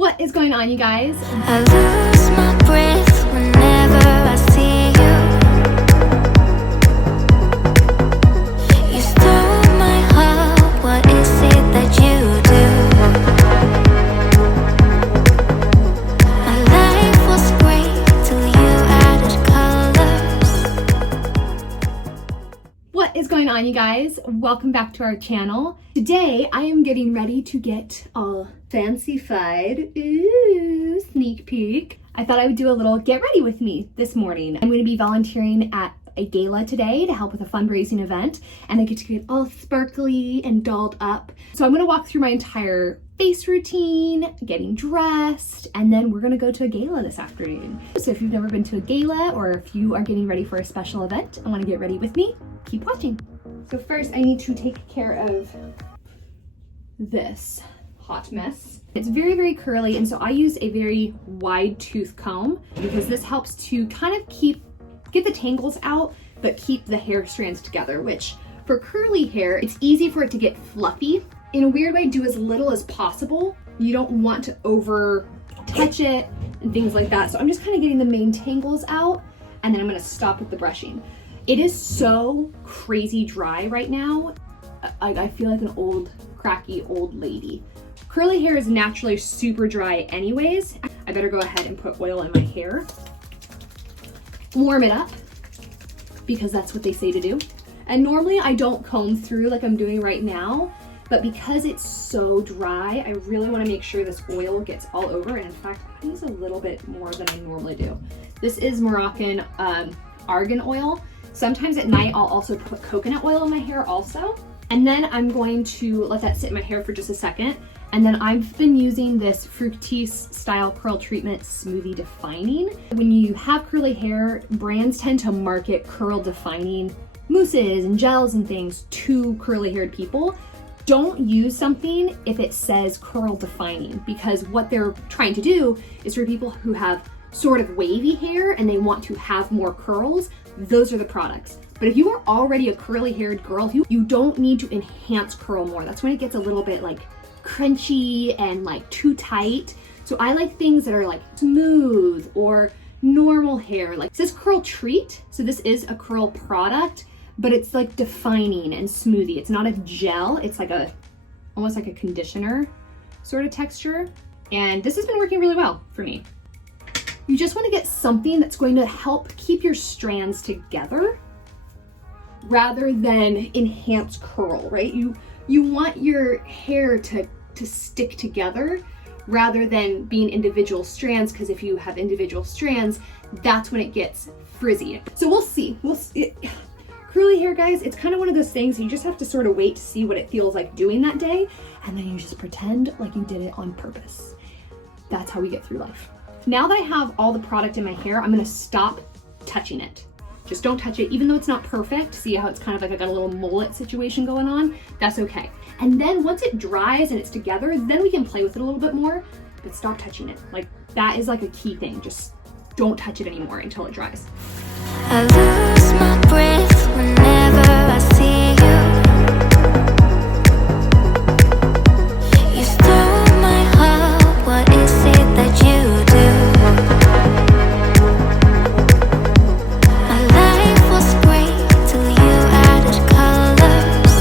What is going on, you guys? I lose my breath whenever I see you. You stole my heart, what is it that you do? My life was great till you added colors. What is going on, you guys? Welcome back to our channel. Today, I am getting ready to get all fancy-fied. Ooh, sneak peek. I thought I would do a little get ready with me this morning. I'm going to be volunteering at a gala today to help with a fundraising event, and I get to get all sparkly and dolled up. So I'm going to walk through my entire face routine, getting dressed, and then we're going to go to a gala this afternoon. So if you've never been to a gala, or if you are getting ready for a special event and want to get ready with me, keep watching. So first I need to take care of this hot mess. It's very, very curly, and so I use a very wide tooth comb because this helps to kind of get the tangles out, but keep the hair strands together, which for curly hair, it's easy for it to get fluffy. In a weird way, do as little as possible. You don't want to over touch it and things like that. So I'm just kind of getting the main tangles out, and then I'm gonna stop with the brushing. It is so crazy dry right now. I feel like an old, cracky old lady. Curly hair is naturally super dry anyways. I better go ahead and put oil in my hair. Warm it up, because that's what they say to do. And normally I don't comb through like I'm doing right now, but because it's so dry, I really want to make sure this oil gets all over. And in fact, I use a little bit more than I normally do. This is Moroccan argan oil. Sometimes at night, I'll also put coconut oil in my hair also. And then I'm going to let that sit in my hair for just a second. And then I've been using this Fructis Style Curl Treatment Smoothie Defining. When you have curly hair, brands tend to market curl defining mousses and gels and things to curly haired people. Don't use something if it says curl defining, because what they're trying to do is for people who have sort of wavy hair and they want to have more curls, those are the products. But if you are already a curly haired girl, you don't need to enhance curl more. That's when it gets a little bit like crunchy and like too tight. So I like things that are like smooth or normal hair. Like this Curl Treat, so this is a curl product, but it's like defining and smoothie. It's not a gel, it's like almost like a conditioner sort of texture. And this has been working really well for me. You just want to get something that's going to help keep your strands together rather than enhance curl, right? You want your hair to stick together rather than being individual strands, because if you have individual strands, that's when it gets frizzy. So we'll see. Curly hair, guys, it's kind of one of those things you just have to sort of wait to see what it feels like doing that day, and then you just pretend like you did it on purpose. That's how we get through life. Now that I have all the product in my hair, I'm gonna stop touching it. Just don't touch it, even though it's not perfect. See how it's kind of like I got a little mullet situation going on? That's okay. And then once it dries and it's together, then we can play with it a little bit more, but stop touching it. Like that is like a key thing. Just don't touch it anymore until it dries. I lose my breath whenever I see you. You stole my heart, what is it that you do? My life was great till you added colors.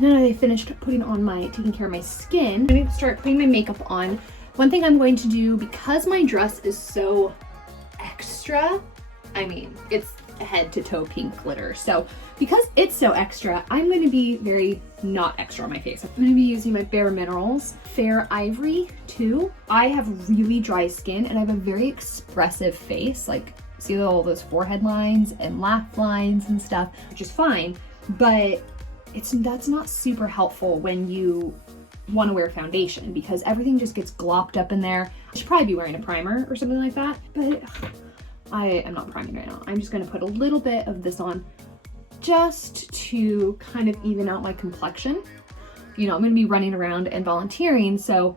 Now that I finished taking care of my skin, I'm going to start putting my makeup on. One thing I'm going to do, because my dress is so extra, I mean, it's head to toe pink glitter. So because it's so extra, I'm going to be very not extra on my face. I'm going to be using my Bare Minerals Fair Ivory 2. I have really dry skin and I have a very expressive face. Like, see all those forehead lines and laugh lines and stuff, which is fine, but that's not super helpful when you want to wear foundation, because everything just gets glopped up in there. I should probably be wearing a primer or something like that, but I am not priming right now. I'm just going to put a little bit of this on just to kind of even out my complexion. You know, I'm going to be running around and volunteering, so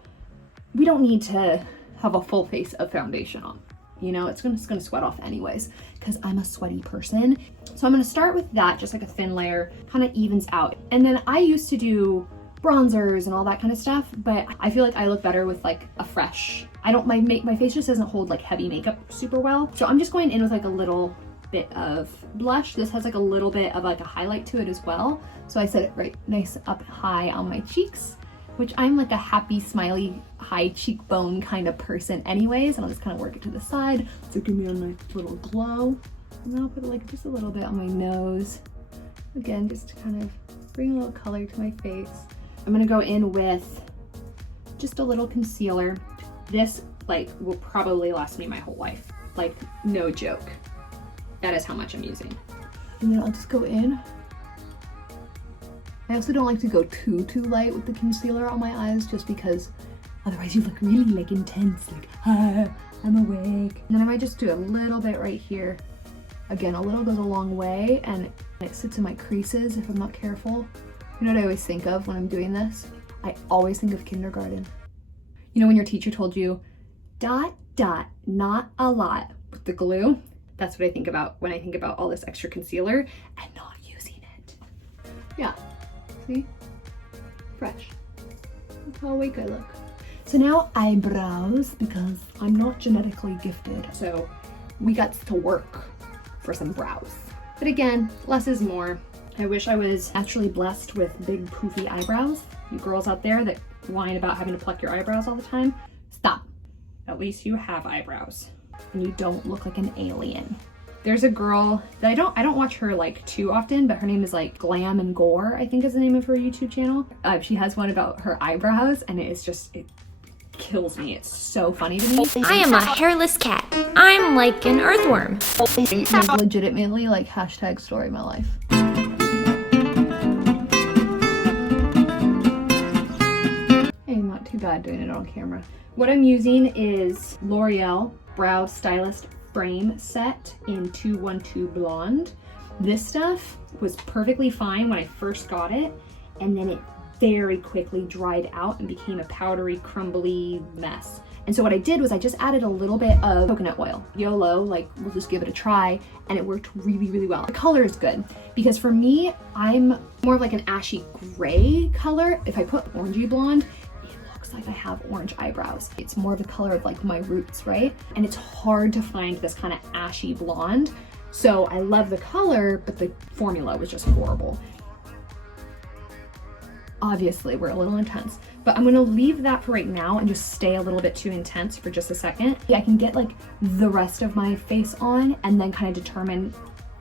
we don't need to have a full face of foundation on. You know, it's gonna sweat off anyways, because I'm a sweaty person. So I'm gonna start with that, just like a thin layer, kind of evens out. And then I used to do bronzers and all that kind of stuff, but I feel like I look better with like a fresh, my face just doesn't hold like heavy makeup super well. So I'm just going in with like a little bit of blush. This has like a little bit of like a highlight to it as well. So I set it right nice up high on my cheeks, which I'm like a happy, smiley, high cheekbone kind of person anyways. And I'll just kind of work it to the side. So give me a nice little glow. And then I'll put like just a little bit on my nose. Again, just to kind of bring a little color to my face. I'm gonna go in with just a little concealer. This like will probably last me my whole life. Like no joke. That is how much I'm using. And then I'll just go in. I also don't like to go too light with the concealer on my eyes just because otherwise you look really like intense, like, ah, I'm awake. And then I might just do a little bit right here. Again, a little goes a long way and it sits in my creases if I'm not careful. You know what I always think of when I'm doing this? I always think of kindergarten. You know when your teacher told you, ... not a lot with the glue? That's what I think about when I think about all this extra concealer and not using it. Yeah, see? Fresh. That's how awake I look. So now eyebrows, because I'm not genetically gifted. So we got to work for some brows. But again, less is more. I wish I was naturally blessed with big poofy eyebrows. You girls out there that whine about having to pluck your eyebrows all the time, stop. At least you have eyebrows and you don't look like an alien. There's a girl that I don't watch her like too often, but her name is like Glam and Gore, I think is the name of her YouTube channel. She has one about her eyebrows and it kills me. It's so funny to me. I am a hairless cat. I'm like an earthworm. Legitimately like hashtag story of my life. Hey, not too bad doing it on camera. What I'm using is L'Oreal Brow Stylist Frame Set in 212 Blonde. This stuff was perfectly fine when I first got it, and then it very quickly dried out and became a powdery, crumbly mess. And so what I did was I just added a little bit of coconut oil. YOLO, like we'll just give it a try, and it worked really well. The color is good because for me, I'm more of like an ashy gray color. If I put orangey blonde, like I have orange eyebrows. It's more of the color of like my roots, right? And it's hard to find this kind of ashy blonde. So I love the color, but the formula was just horrible. Obviously, we're a little intense, but I'm gonna leave that for right now and just stay a little bit too intense for just a second. I can get like the rest of my face on and then kind of determine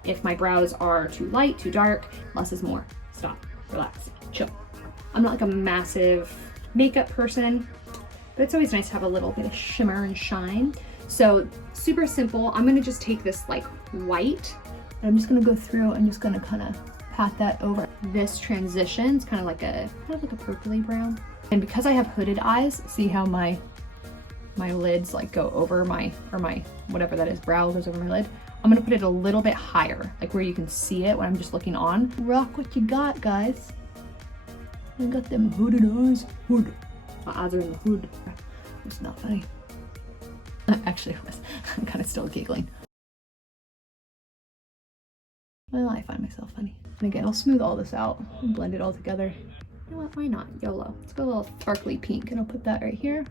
if my brows are too light, too dark. Less is more. Stop, relax, chill. I'm not like a massive makeup person, but it's always nice to have a little bit of shimmer and shine. So super simple. I'm gonna just take this like white and I'm just gonna go through and just gonna kind of pat that over. This transition is kind of like a purpley brown. And because I have hooded eyes, see how my lids like go over my whatever that is, brow goes over my lid. I'm gonna put it a little bit higher, like where you can see it when I'm just looking on. Rock what you got, guys. I got them hooded eyes. Hood. My eyes are in the hood. It's not funny. Actually, I'm kind of still giggling. Well, I find myself funny. And again, I'll smooth all this out and blend it all together. You know what? Why not? YOLO. Let's go a little sparkly pink, and I'll put that right here.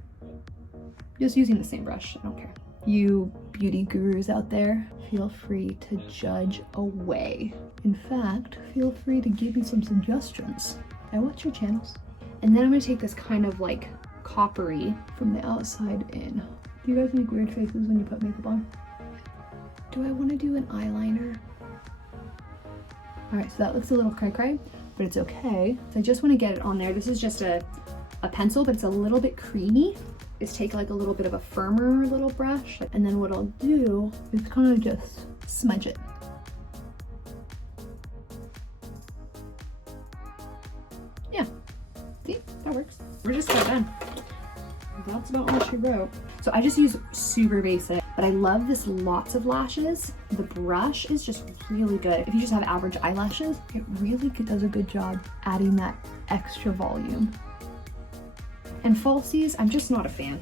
Just using the same brush. I don't care. You beauty gurus out there, feel free to judge away. In fact, feel free to give me some suggestions. I watch your channels. And then I'm gonna take this kind of like coppery from the outside in. Do you guys make weird faces when you put makeup on? Do I want to do an eyeliner? All right, so that looks a little cray-cray, but it's okay. So I just want to get it on there. This is just a pencil, but it's a little bit creamy. Is take like a little bit of a firmer little brush, and then what I'll do is kind of just smudge it. Yeah, see, that works. We're just about done. That's about what she wrote. So I just use super basic, but I love this lots of lashes. The brush is just really good. If you just have average eyelashes, it really does a good job adding that extra volume. And falsies, I'm just not a fan.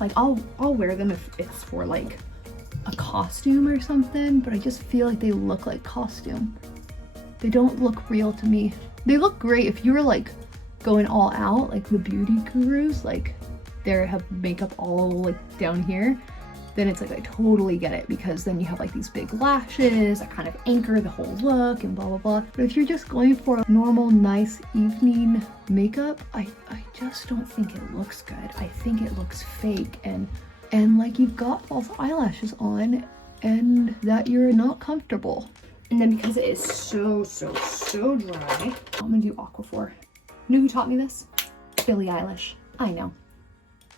Like I'll wear them if it's for like a costume or something, but I just feel like they look like costume. They don't look real to me. They look great if you were like going all out, like the beauty gurus, like they have makeup all like down here, then it's like I totally get it, because then you have like these big lashes that kind of anchor the whole look and blah blah blah. But if you're just going for a normal nice evening makeup, I just don't think it looks good. I think it looks fake and like you've got false eyelashes on and that you're not comfortable. And then because it is so dry, I'm gonna do Aquaphor. You know who taught me this? Billie Eilish. I know.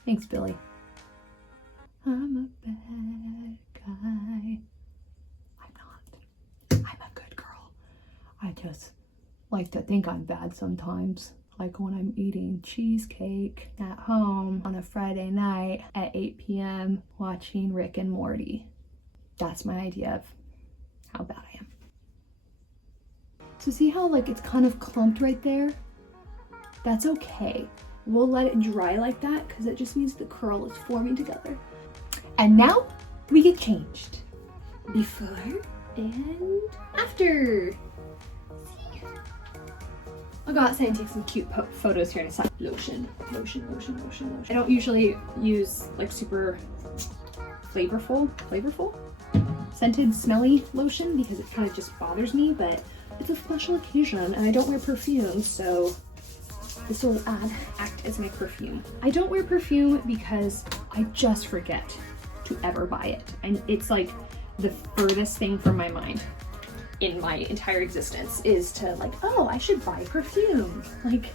Thanks, Billie. I'm a bad guy. I'm not. I'm a good girl. I just like to think I'm bad sometimes. Like when I'm eating cheesecake at home on a Friday night at 8 p.m. watching Rick and Morty. That's my idea of how bad I am. So see how like it's kind of clumped right there? That's okay. We'll let it dry like that because it just means the curl is forming together. And now we get changed. Before and after. See? I'll go outside and take some cute photos here in a second. Lotion. I don't usually use like super flavorful, scented, smelly lotion because it kind of just bothers me, but it's a special occasion and I don't wear perfume, so this will act as my perfume. I don't wear perfume because I just forget to ever buy it. And it's like the furthest thing from my mind in my entire existence is to like, oh, I should buy perfume. Like,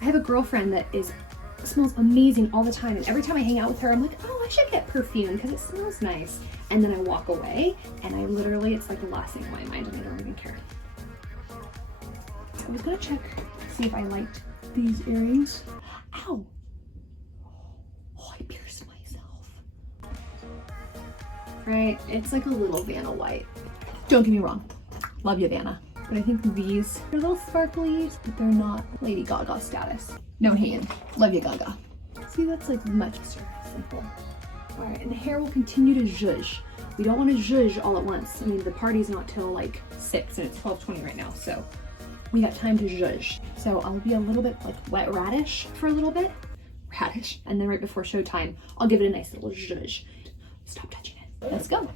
I have a girlfriend that smells amazing all the time. And every time I hang out with her, I'm like, oh, I should get perfume because it smells nice. And then I walk away and I literally, it's like the last thing in my mind and I don't even care. I was gonna check, see if I liked these earrings. Ow! Oh, I pierced myself. Right, it's like a little Vanna white. Don't get me wrong, love you, Vanna. But I think these are a little sparkly, but they're not Lady Gaga status. No hand, love you, Gaga. See, that's like much simple. All right, and the hair will continue to zhuzh. We don't want to zhuzh all at once. I mean, the party's not till like 6 and it's 12:20 right now, so we got time to zhuzh. So I'll be a little bit like wet radish for a little bit. Radish. And then right before showtime, I'll give it a nice little zhuzh. Stop touching it. Let's go.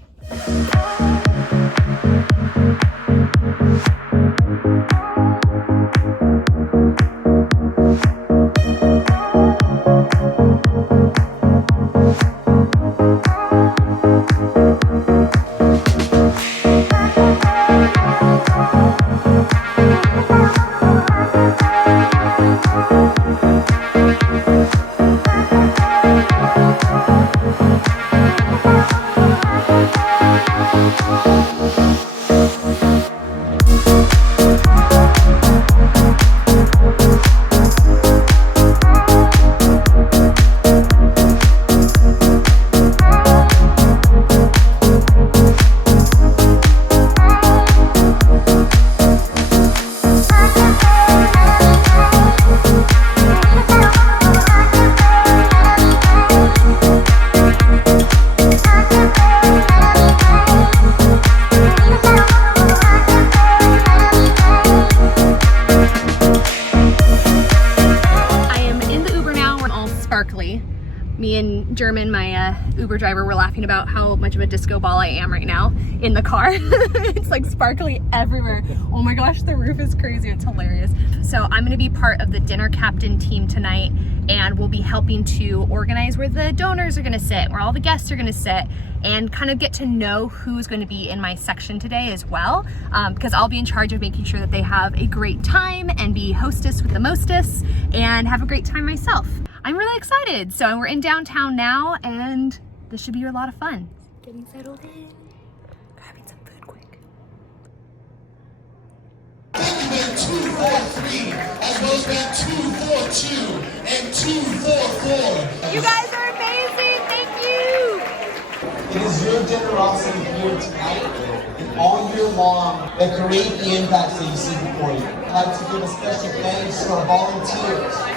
Me and German, my Uber driver, were laughing about how much of a disco ball I am right now in the car. It's like sparkly everywhere. Oh my gosh, the roof is crazy. It's hilarious. So I'm gonna be part of the dinner captain team tonight, and we'll be helping to organize where the donors are gonna sit, where all the guests are gonna sit, and kind of get to know who's going to be in my section today as well, because I'll be in charge of making sure that they have a great time and be hostess with the mostess and have a great time myself. I'm really excited. So we're in downtown now and this should be a lot of fun. Getting settled in, grabbing some food quick. 243, as well as 242 and 244. You guys are amazing, thank you. It is your generosity here tonight and all year long that create the impacts that you see before you. I'd like to give a special thanks to our volunteers.